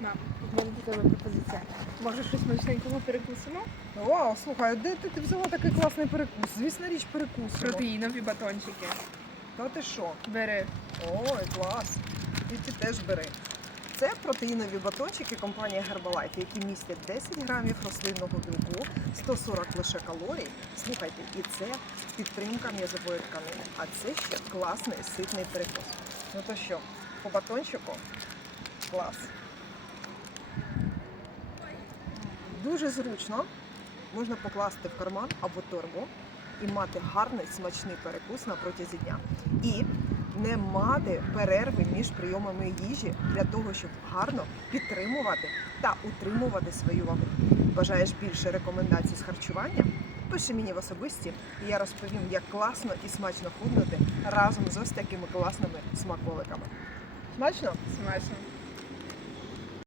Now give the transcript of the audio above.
Мам, в мене до тебе пропозиція. Може щось смачненького перекусимо? Вау, слухай, де ти, ти взяла такий класний перекус? Звісно річ перекус. Протеїнові батончики. Та ти що? Бери. Ой, клас. І ти теж бери. Це протеїнові батончики компанії Herbalife, які містять 10 грамів рослинного білку, 140 лише калорій. Слухайте, і це підтримка м'язової тканини. А це ще класний ситний перекус. Ну то що, по батончику? Клас. Дуже зручно. Можна покласти в карман або торбу і мати гарний смачний перекус на протязі дня. І не мати перерви між прийомами їжі для того, щоб гарно підтримувати та утримувати свою вагу. Бажаєш більше рекомендацій з харчування? Пиши мені в особисті, і я розповім, як класно і смачно худнути разом з ось такими класними смаколиками. Смачно? Смачно.